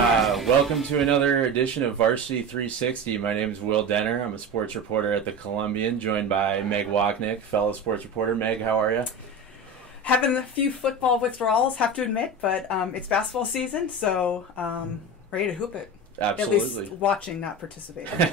Welcome to another edition of Varsity360. My name is Will Denner. I'm a sports reporter at the Columbian, joined by Meg Wochnick, fellow sports reporter. Meg, how are you? Having a few football withdrawals, have to admit, but it's basketball season, so ready to hoop it. Absolutely. At least watching, not participating.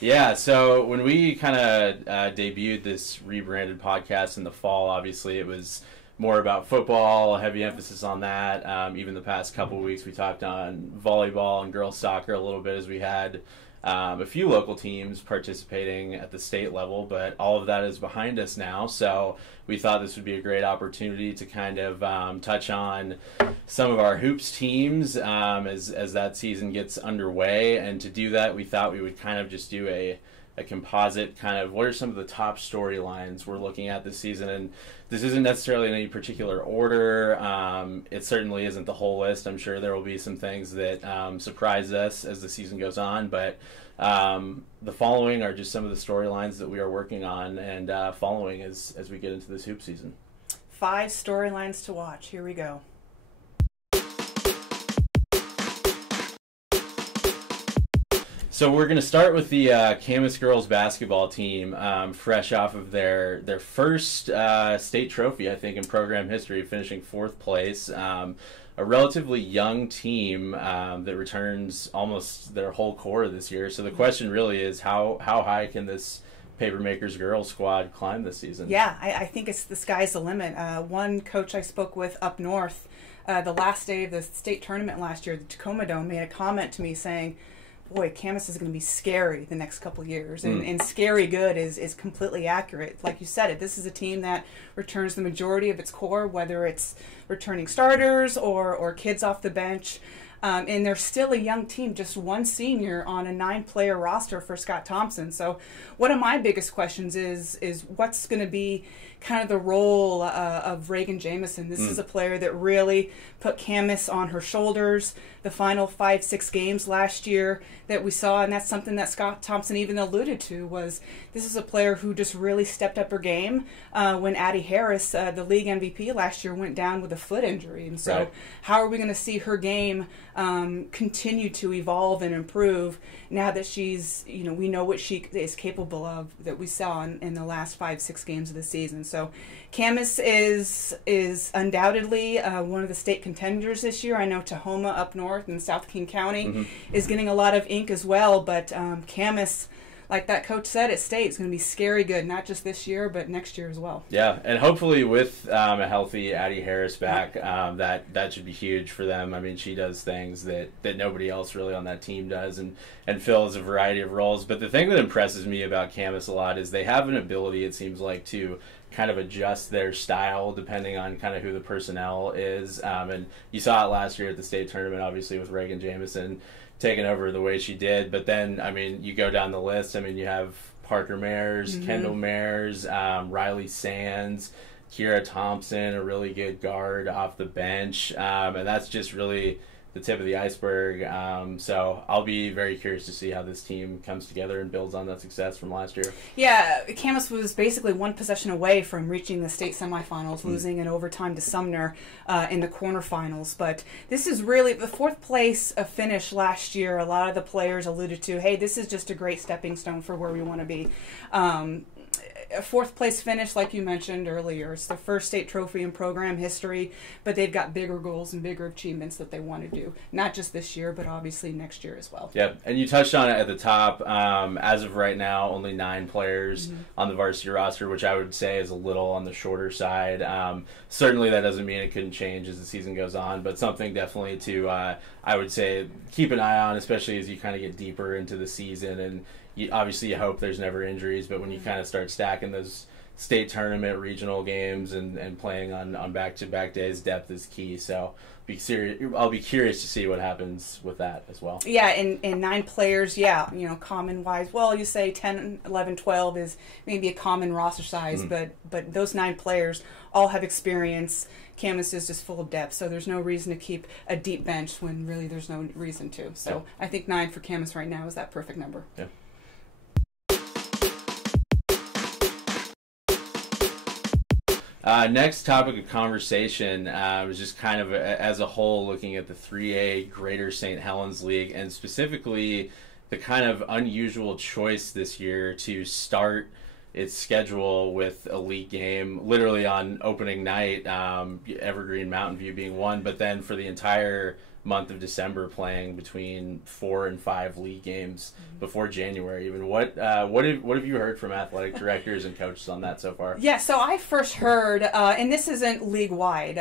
Yeah, so when we kind of debuted this rebranded podcast in the fall, obviously it was more about football, heavy emphasis on that. Even the past couple of weeks we talked on volleyball and girls soccer a little bit, as we had a few local teams participating at the state level, but all of that is behind us now. So we thought this would be a great opportunity to kind of touch on some of our hoops teams as that season gets underway. And to do that, we thought we would kind of just do a composite kind of what are some of the top storylines we're looking at this season. And this isn't necessarily in any particular order. It certainly isn't the whole list. I'm sure there will be some things that surprise us as the season goes on, but the following are just some of the storylines that we are working on and following as we get into this hoop season. 5 storylines to watch. Here we go. So we're going to start with the Camas girls basketball team, fresh off of their first state trophy, I think, in program history, finishing 4th place. A relatively young team that returns almost their whole core this year. So the question really is how high can this Papermakers girls squad climb this season? Yeah, I think it's the sky's the limit. One coach I spoke with up north, the last day of the state tournament last year, the Tacoma Dome, made a comment to me saying, boy, Camas is going to be scary the next couple of years. And scary good is completely accurate. Like you said, this is a team that returns the majority of its core, whether it's returning starters or kids off the bench. And they're still a young team, just one senior on a 9-player roster for Scott Thompson. So one of my biggest questions is what's going to be kind of the role of Reagan Jamison. This is a player that really put Camas on her shoulders the final 5-6 games last year that we saw, and that's something that Scott Thompson even alluded to, was this is a player who just really stepped up her game when Addie Harris, the league MVP last year, went down with a foot injury. And so how are we going to see her game continue to evolve and improve now that she's, we know what she is capable of, that we saw in the last 5-6 games of the season. So Camas is undoubtedly one of the state contenders this year. I know Tahoma up north in South King County is getting a lot of ink as well, but Camas, like that coach said at state, is going to be scary good, not just this year, but next year as well. Yeah, and hopefully with a healthy Addie Harris back, that should be huge for them. I mean, she does things that nobody else really on that team does and fills a variety of roles. But the thing that impresses me about Camas a lot is they have an ability, it seems like, to kind of adjust their style depending on kind of who the personnel is. And you saw it last year at the state tournament, obviously, with Reagan Jamison taking over the way she did. But then, I mean, you go down the list. I mean, you have Parker Mayers, Kendall Mayers, Riley Sands, Kiera Thompson, a really good guard off the bench. And that's just really the tip of the iceberg. So I'll be very curious to see how this team comes together and builds on that success from last year. Yeah, Camas was basically one possession away from reaching the state semifinals, losing in overtime to Sumner in the quarterfinals. But this is really the 4th place finish last year. A lot of the players alluded to, hey, this is just a great stepping stone for where we want to be. A 4th place finish, like you mentioned earlier. It's the first state trophy in program history, but they've got bigger goals and bigger achievements that they want to do, not just this year, but obviously next year as well. Yeah, and you touched on it at the top. As of right now, only 9 players on the varsity roster, which I would say is a little on the shorter side. Certainly that doesn't mean it couldn't change as the season goes on, but something definitely to, I would say, keep an eye on, especially as you kind of get deeper into the season. And obviously you hope there's never injuries, but when you kind of start stacking those state tournament regional games and playing on back-to-back days, depth is key. So I'll be curious to see what happens with that as well. Yeah, and 9 players, common-wise, well, you say 10, 11, 12 is maybe a common roster size, but those 9 players all have experience. Camas is just full of depth, so there's no reason to keep a deep bench when really there's no reason to. So I think 9 for Camas right now is that perfect number. Yeah. Next topic of conversation was just kind of as a whole looking at the 3A Greater St. Helens League, and specifically the kind of unusual choice this year to start its schedule with a league game literally on opening night, Evergreen Mountain View being one, but then for the entire month of December playing between 4 and 5 league games before January even. What have you heard from athletic directors and coaches on that so far? Yeah, so I first heard, and this isn't league-wide,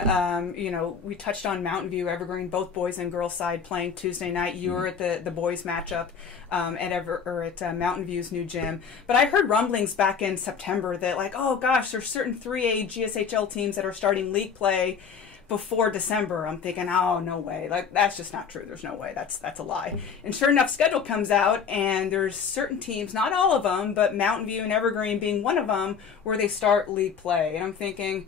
we touched on Mountain View, Evergreen, both boys and girls side playing Tuesday night. You were at the boys matchup at Mountain View's new gym. But I heard rumblings back in September that like, oh gosh, there's certain 3A GSHL teams that are starting league play before December. I'm thinking, oh, no way. Like, that's just not true. There's no way. That's a lie. And sure enough, schedule comes out, and there's certain teams, not all of them, but Mountain View and Evergreen being one of them, where they start league play. And I'm thinking,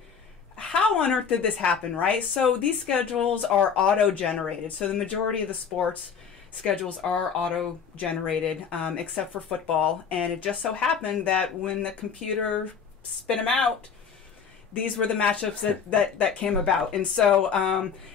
how on earth did this happen, right? So these schedules are auto-generated. So the majority of the sports schedules are auto-generated, except for football. And it just so happened that when the computer spit them out, these were the matchups that came about. And so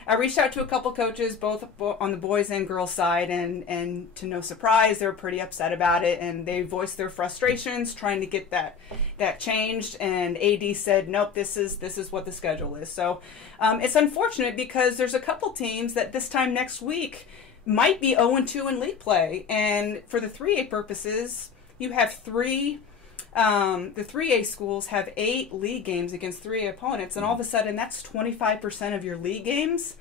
I reached out to a couple coaches, both on the boys and girls side, and to no surprise, they were pretty upset about it, and they voiced their frustrations trying to get that changed. And AD said, nope, this is what the schedule is. So it's unfortunate because there's a couple teams that this time next week might be 0-2 in league play. And for the 3A purposes, you have the 3A schools have 8 league games against 3A opponents, and all of a sudden that's 25% of your league games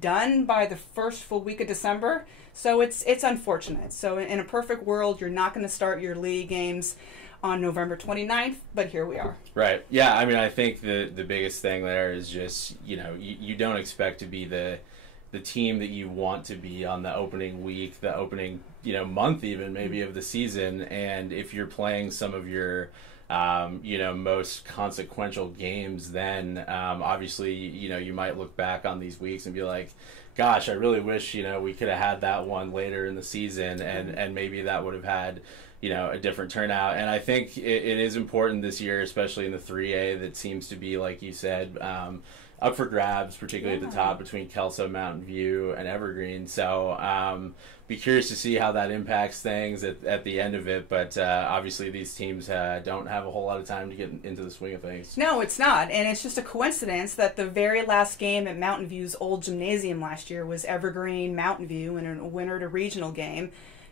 done by the first full week of December. So it's unfortunate. So in a perfect world, you're not going to start your league games on November 29th, but here we are. Right. Yeah, I mean, I think the biggest thing there is just, you don't expect to be the team that you want to be on the opening week, the opening, month even maybe of the season. And if you're playing some of your, most consequential games, then obviously, you might look back on these weeks and be like, gosh, I really wish, we could have had that one later in the season, and maybe that would have had, a different turnout. And I think it is important this year, especially in the 3A, that seems to be, like you said, up for grabs, particularly at the top between Kelso, Mountain View, and Evergreen. So be curious to see how that impacts things at the end of it. But obviously these teams don't have a whole lot of time to get into the swing of things. No, it's not. And it's just a coincidence that the very last game at Mountain View's old gymnasium last year was Evergreen, Mountain View, and a winner to regional game.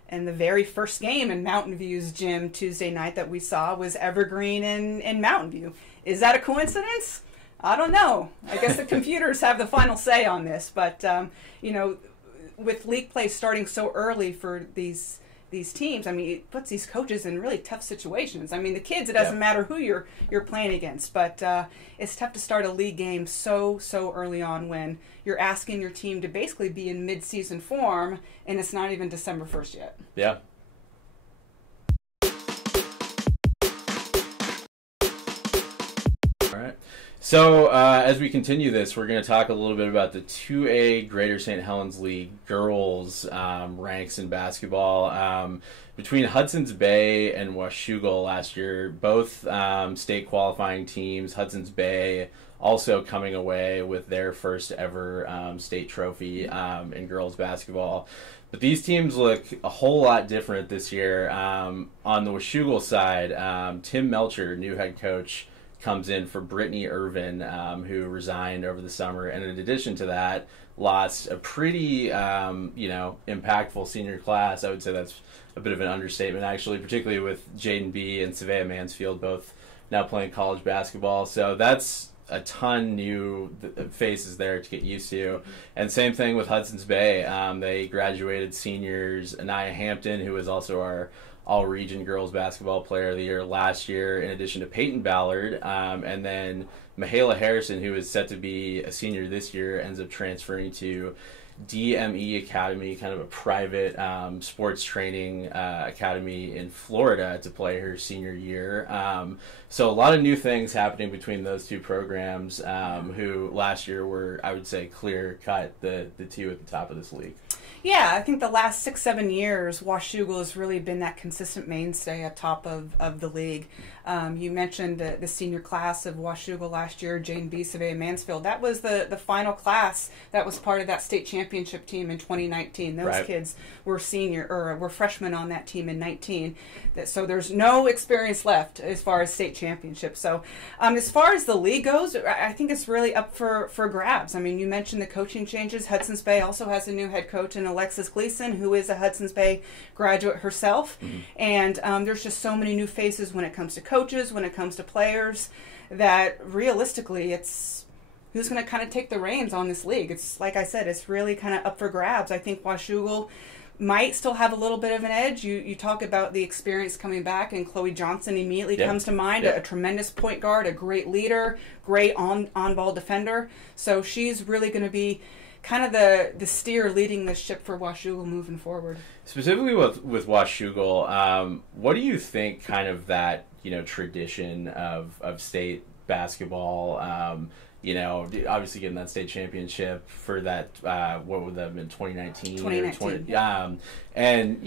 And the very first game in Mountain View's gym Tuesday night that we saw was Evergreen and Mountain View. Is that a coincidence? I don't know. I guess the computers have the final say on this, but with league play starting so early for these teams, I mean, it puts these coaches in really tough situations. I mean, the kids, it doesn't matter who you're playing against, but it's tough to start a league game so early on when you're asking your team to basically be in mid-season form, and it's not even December 1st yet. Yeah. All right. So as we continue this, we're going to talk a little bit about the 2A Greater St. Helens League girls ranks in basketball. Between Hudson's Bay and Washougal last year, both state qualifying teams, Hudson's Bay also coming away with their first ever state trophy in girls basketball. But these teams look a whole lot different this year. On the Washougal side, Tim Melcher, new head coach, comes in for Brittany Irvin, who resigned over the summer, and in addition to that, lost a pretty, impactful senior class. I would say that's a bit of an understatement, actually, particularly with Jaden B. and Savea Mansfield both now playing college basketball. So that's a ton new faces there to get used to. And same thing with Hudson's Bay. They graduated seniors Anaya Hampton, who was also our all-region girls basketball player of the year last year, in addition to Peyton Ballard, and then Mahala Harrison, who is set to be a senior this year, ends up transferring to DME Academy, kind of a private sports training academy in Florida, to play her senior year. So a lot of new things happening between those two programs, who last year were, I would say, clear-cut the two at the top of this league. Yeah, I think the last 6-7 years, Washougal has really been that consistent mainstay at top of the league. You mentioned the senior class of Washougal last year, Jane B. Survey Mansfield. That was the final class that was part of that state championship team in 2019. Those Right. kids were were freshmen on that team in 19. So there's no experience left as far as state championship. So as far as the league goes, I think it's really up for grabs. I mean, you mentioned the coaching changes. Hudson's Bay also has a new head coach in Alexis Gleason, who is a Hudson's Bay graduate herself. And there's just so many new faces when it comes to coaches, when it comes to players, that realistically it's who's going to kind of take the reins on this league. It's like I said, it's really kind of up for grabs. I think Washougal might still have a little bit of an edge. You talk about the experience coming back, and Chloe Johnson immediately comes to mind, a tremendous point guard, a great leader, great on-ball defender. So she's really going to be kind of the steer leading the ship for Washougal moving forward. Specifically with Washougal, what do you think kind of that, tradition of state basketball, obviously getting that state championship for that, what would that have been, 2019? 2019. And,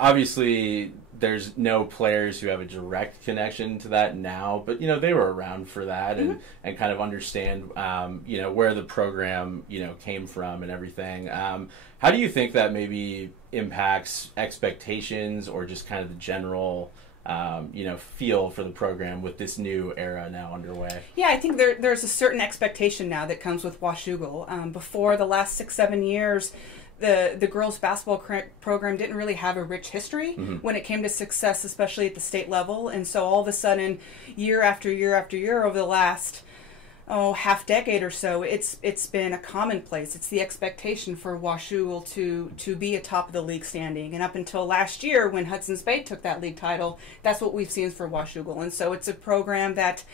obviously there's no players who have a direct connection to that now, but, they were around for that and kind of understand, where the program, came from and everything. How do you think that maybe impacts expectations or just kind of the general feel for the program with this new era now underway? Yeah, I think there's a certain expectation now that comes with Washougal. Before the last 6-7 years, the girls basketball program didn't really have a rich history when it came to success, especially at the state level. And so all of a sudden, year after year after year over the last half decade or so, it's been a commonplace. It's the expectation for Washougal to be atop of the league standing. And up until last year, when Hudson's Bay took that league title, that's what we've seen for Washougal. And so it's a program that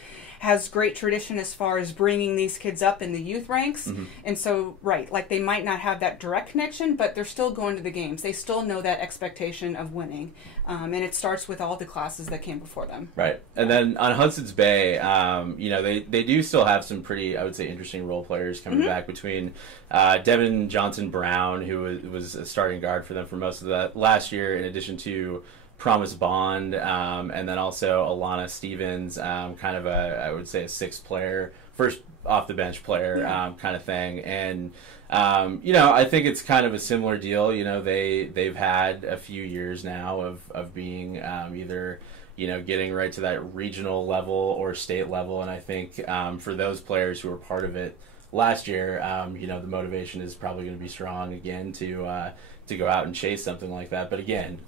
has great tradition as far as bringing these kids up in the youth ranks. And so, like they might not have that direct connection, but they're still going to the games. They still know that expectation of winning. And it starts with all the classes that came before them. Right. And then on Hudson's Bay, they do still have some pretty, I would say, interesting role players coming back between Devin Johnson-Brown, who was a starting guard for them for most of that last year, in addition to Promise Bond, and then also Alana Stevens, kind of I would say a sixth player, first off the bench player, kind of thing. And I think it's kind of a similar deal. They've had a few years now of being either getting right to that regional level or state level, and I think for those players who were part of it last year, the motivation is probably going to be strong again to go out and chase something like that. But again,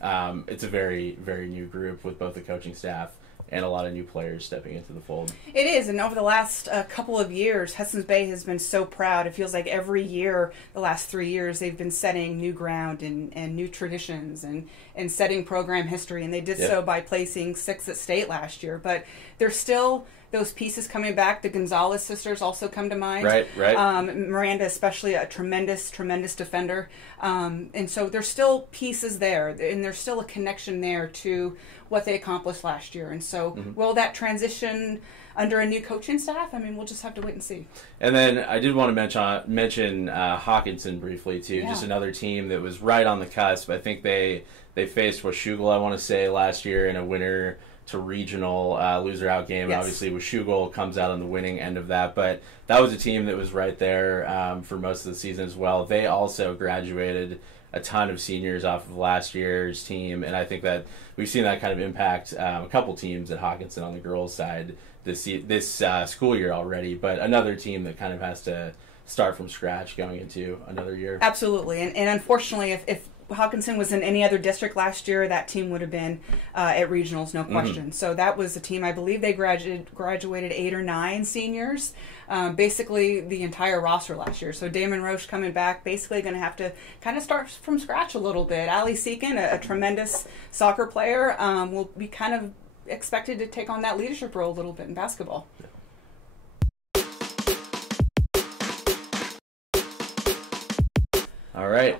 it's a very, very new group with both the coaching staff and a lot of new players stepping into the fold. It is, and over the last couple of years, Hudson's Bay has been so proud. It feels like every year, the last 3 years, they've been setting new ground and new traditions and setting program history, and they did so by placing 6th at state last year. But there's still those pieces coming back. The Gonzalez sisters also come to mind. Right. Miranda, especially, a tremendous defender. And so there's still pieces there, and there's still a connection there to what they accomplished last year. And so will that transition under a new coaching staff? I mean, we'll just have to wait and see. And then I did want to mention Hawkinson briefly, too. Just another team that was right on the cusp. I think they faced Washougal, I want to say, last year in a winner to regional loser out game. Yes. Obviously, Washougal comes out on the winning end of that, but that was a team that was right there for most of the season as well. They also graduated a ton of seniors off of last year's team, and I think that we've seen that kind of impact a couple teams at Hawkinson on the girls' side this school year already, but another team that kind of has to start from scratch going into another year. Absolutely, and unfortunately, if Hawkinson was in any other district last year, that team would have been at regionals, no question. So that was a team, I believe they graduated 8 or 9 seniors, basically the entire roster last year. So Damon Roche coming back, basically going to have to kind of start from scratch a little bit. Ali Seekin, a tremendous soccer player, will be kind of expected to take on that leadership role a little bit in basketball. All right,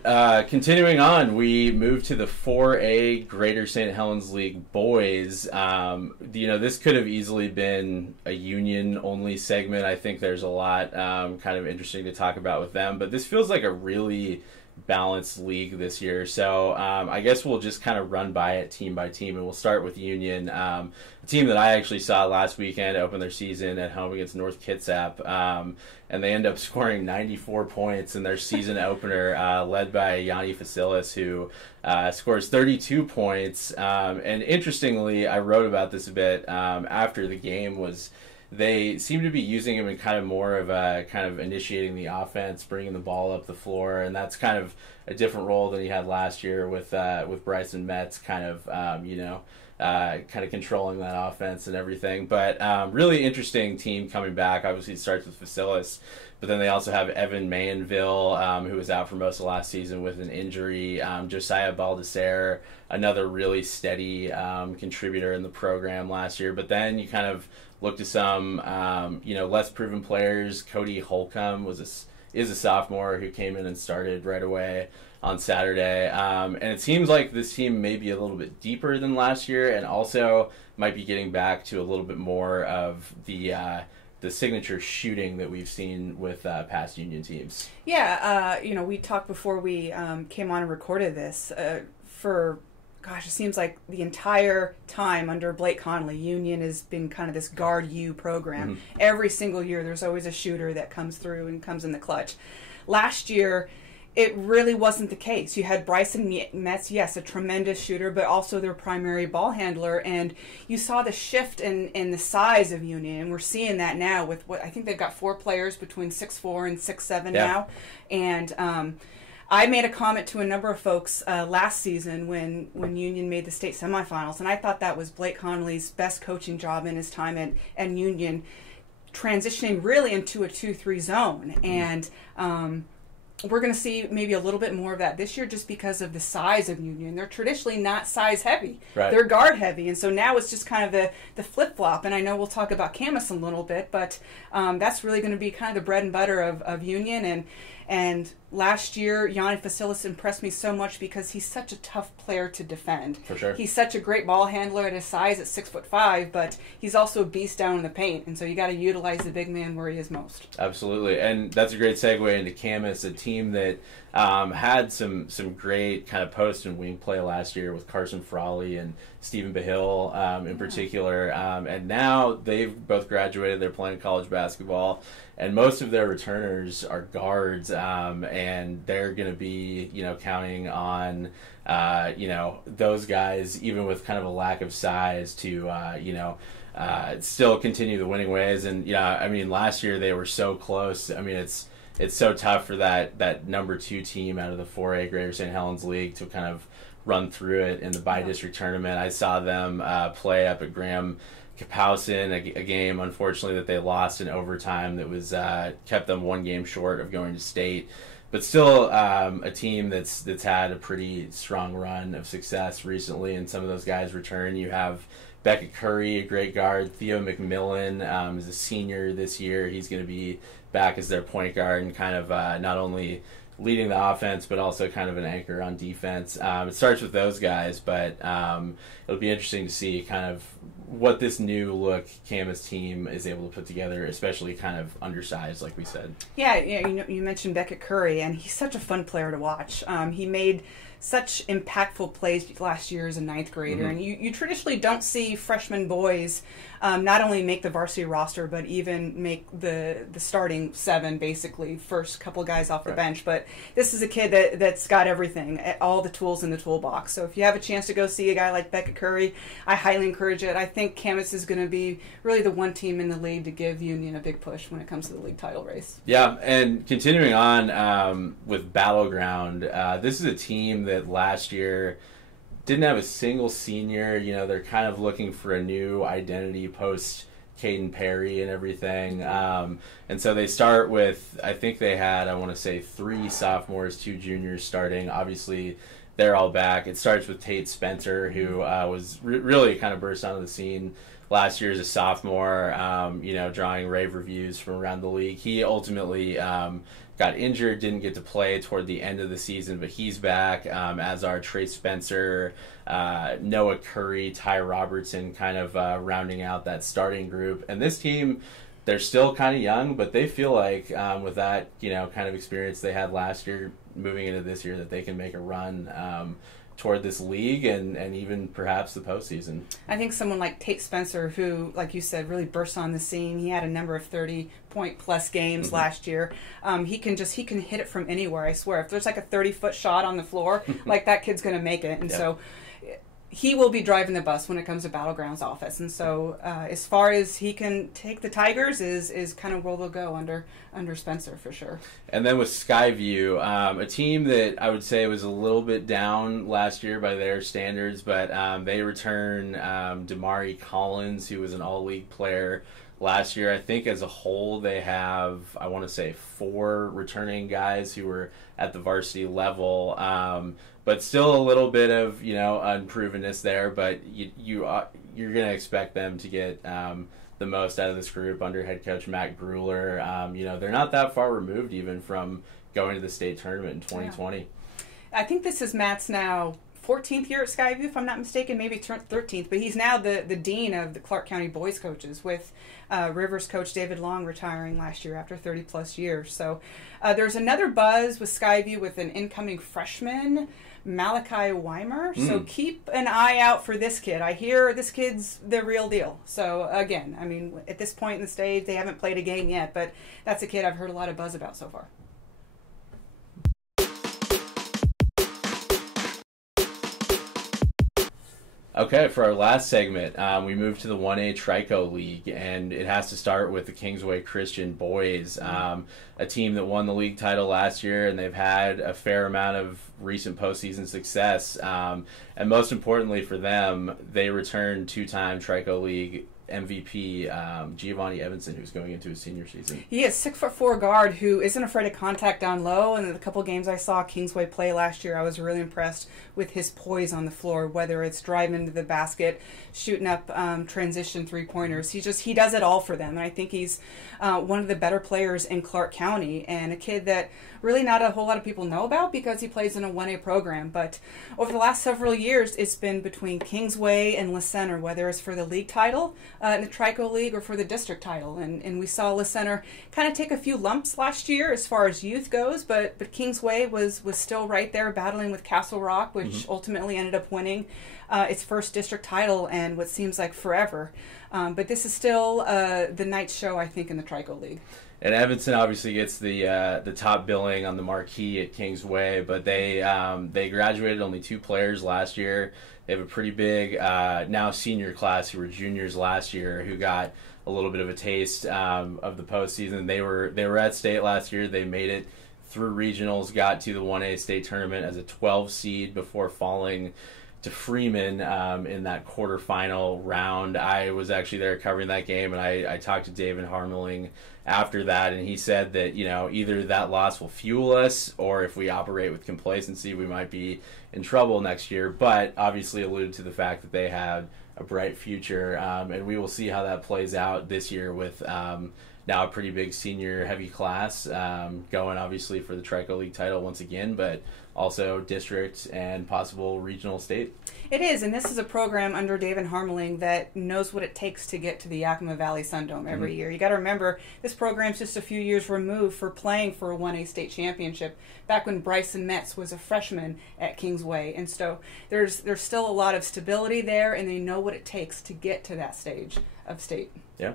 continuing on, we move to the 4A Greater St. Helens League boys. This could have easily been a union-only segment. I think there's a lot kind of interesting to talk about with them, but this feels like a really balanced league this year. So I guess we'll just kind of run by it team by team, and we'll start with Union, a team that I actually saw last weekend open their season at home against North Kitsap, and they end up scoring 94 points in their season opener, led by Yanni Facilis, who scores 32 points. And interestingly, I wrote about this a bit after the game, was they seem to be using him in kind of more of a kind of initiating the offense, bringing the ball up the floor, and that's kind of a different role than he had last year with Bryson Metz kind of kind of controlling that offense and everything. But really interesting team coming back. Obviously, it starts with Facilis, but then they also have Evan Mayenville, who was out for most of last season with an injury. Josiah Baldesser, another really steady contributor in the program last year. But then you kind of look to some, less proven players. Cody Holcomb is a sophomore who came in and started right away on Saturday. And it seems like this team may be a little bit deeper than last year, and also might be getting back to a little bit more of the signature shooting that we've seen with past Union teams. Yeah, we talked before we came on and recorded this it seems like the entire time under Blake Connolly, Union has been kind of this guard you program. Mm-hmm. Every single year there's always a shooter that comes through and comes in the clutch. Last year, it really wasn't the case. You had Bryson Metz, yes, a tremendous shooter, but also their primary ball handler, and you saw the shift in the size of Union, and we're seeing that now with what I think they've got 4 players between 6'4" and 6'7" now, and I made a comment to a number of folks last season when Union made the state semifinals, and I thought that was Blake Connolly's best coaching job in his time at Union, transitioning really into a 2-3 zone. And we're going to see maybe a little bit more of that this year just because of the size of Union. They're traditionally not size heavy. Right. They're guard heavy, and so now it's just kind of the flip-flop. And I know we'll talk about Camas a little bit, but that's really going to be kind of the bread and butter of Union. And last year, Yanni Facilis impressed me so much because he's such a tough player to defend. For sure. He's such a great ball handler at his size at 6'5", but he's also a beast down in the paint, and so you got to utilize the big man where he is most. Absolutely, and that's a great segue into Camas, a team that had some great kind of post and wing play last year with Carson Frawley and Stephen Behill in particular, and now they've both graduated. They're playing college basketball, and most of their returners are guards, and they're going to be, counting on, those guys, even with kind of a lack of size, to, still continue the winning ways. And, last year they were so close. It's so tough for that number 2 team out of the 4A Greater St. Helens League to kind of run through it in the bi-district tournament. I saw them play up at Graham Kapowson, a game, unfortunately, that they lost in overtime that was kept them 1 game short of going to state. But still a team that's had a pretty strong run of success recently, and some of those guys return. You have Beckett Curry, a great guard. Theo McMillan is a senior this year. He's going to be back as their point guard and kind of not only leading the offense, but also kind of an anchor on defense. It starts with those guys, but it'll be interesting to see kind of what this new look Camas team is able to put together, especially kind of undersized, like we said. Yeah, you mentioned Beckett Curry, and he's such a fun player to watch. He made such impactful plays last year as a 9th grader, mm-hmm. and you traditionally don't see freshman boys not only make the varsity roster, but even make the starting 7, basically, first couple of guys off the bench. But this is a kid that's got everything, all the tools in the toolbox. So if you have a chance to go see a guy like Beckett Curry, I highly encourage it. I think Camas is going to be really the one team in the league to give Union a big push when it comes to the league title race. Yeah, and continuing on with Battleground, this is a team that last year didn't have a single senior. They're kind of looking for a new identity post Caden Perry and everything. And so they start with, I think they had, 3 sophomores, 2 juniors starting. Obviously, they're all back. It starts with Tate Spencer, who was really kind of burst onto the scene last year as a sophomore, drawing rave reviews from around the league. He ultimately got injured, didn't get to play toward the end of the season, but he's back, as are Trey Spencer, Noah Curry, Ty Robertson, kind of rounding out that starting group. And this team, they're still kind of young, but they feel like with that, kind of experience they had last year, moving into this year that they can make a run toward this league and even perhaps the postseason. I think someone like Tate Spencer, who, like you said, really burst on the scene. He had a number of 30-point-plus games last year. He can hit it from anywhere, I swear. If there's like a 30-foot shot on the floor, like that kid's going to make it. And so he will be driving the bus when it comes to Battlegrounds office. And so as far as he can take the Tigers is kind of where they'll go under Spencer for sure. And then with Skyview, a team that I would say was a little bit down last year by their standards, but they return Damari Collins, who was an all-league player last year. I think as a whole they have, I want to say, 4 returning guys who were at the varsity level. But still a little bit of, unprovenness there. But you're going to expect them to get the most out of this group under head coach Matt Grueller. They're not that far removed even from going to the state tournament in 2020. Yeah. I think this is Matt's now 14th year at Skyview, if I'm not mistaken, maybe 13th. But he's now the dean of the Clark County boys coaches, with Rivers coach David Long retiring last year after 30-plus years. So there's another buzz with Skyview with an incoming freshman, Malachi Weimer. So keep an eye out for this kid. I hear this kid's the real deal. So again, I mean, at this point in the stage, they haven't played a game yet, but that's a kid I've heard a lot of buzz about so far. Okay, for our last segment, we move to the 1A Trico League, and it has to start with the Kingsway Christian boys, a team that won the league title last year, and they've had a fair amount of recent postseason success. And most importantly for them, they returned 2-time Trico League MVP Giovanni Evanson, who's going into his senior season. He is 6'4" guard who isn't afraid of contact down low. And the couple games I saw Kingsway play last year, I was really impressed with his poise on the floor. Whether it's driving to the basket, shooting up transition 3-pointers, he does it all for them. And I think he's one of the better players in Clark County, and a kid that really not a whole lot of people know about because he plays in a 1A program. But over the last several years, it's been between Kingsway and La Center, whether it's for the league title in the Trico League or for the district title. And we saw La Center kind of take a few lumps last year as far as youth goes, but Kingsway was still right there battling with Castle Rock, which ultimately ended up winning its first district title and what seems like forever. But this is still the night show, I think, in the Trico League. And Evanson obviously gets the top billing on the marquee at Kingsway, but they graduated only 2 players last year. They have a pretty big now senior class who were juniors last year who got a little bit of a taste of the postseason. They were at state last year. They made it through regionals, got to the 1A state tournament as a 12 seed before falling to Freeman in that quarterfinal round. I was actually there covering that game, and I talked to David Harmeling after that, and he said that either that loss will fuel us, or if we operate with complacency, we might be in trouble next year. But obviously alluded to the fact that they had a bright future, and we will see how that plays out this year with now a pretty big senior heavy class going obviously for the Trico League title once again, but also district and possible regional state. It is, and this is a program under David Harmeling that knows what it takes to get to the Yakima Valley Sundome every year. You got to remember, this program's just a few years removed for playing for a 1A state championship back when Bryson Metz was a freshman at Kingsway. And so there's still a lot of stability there, and they know what it takes to get to that stage of state. Yeah.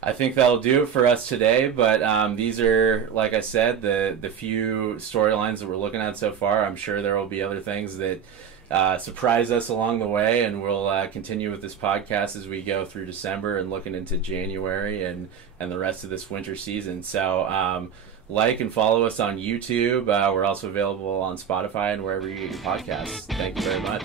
I think that'll do it for us today, but these are, like I said, the few storylines that we're looking at so far. I'm sure there will be other things that surprise us along the way, and we'll continue with this podcast as we go through December and looking into January and the rest of this winter season. So like and follow us on YouTube. We're also available on Spotify and wherever you get your podcasts. Thank you very much.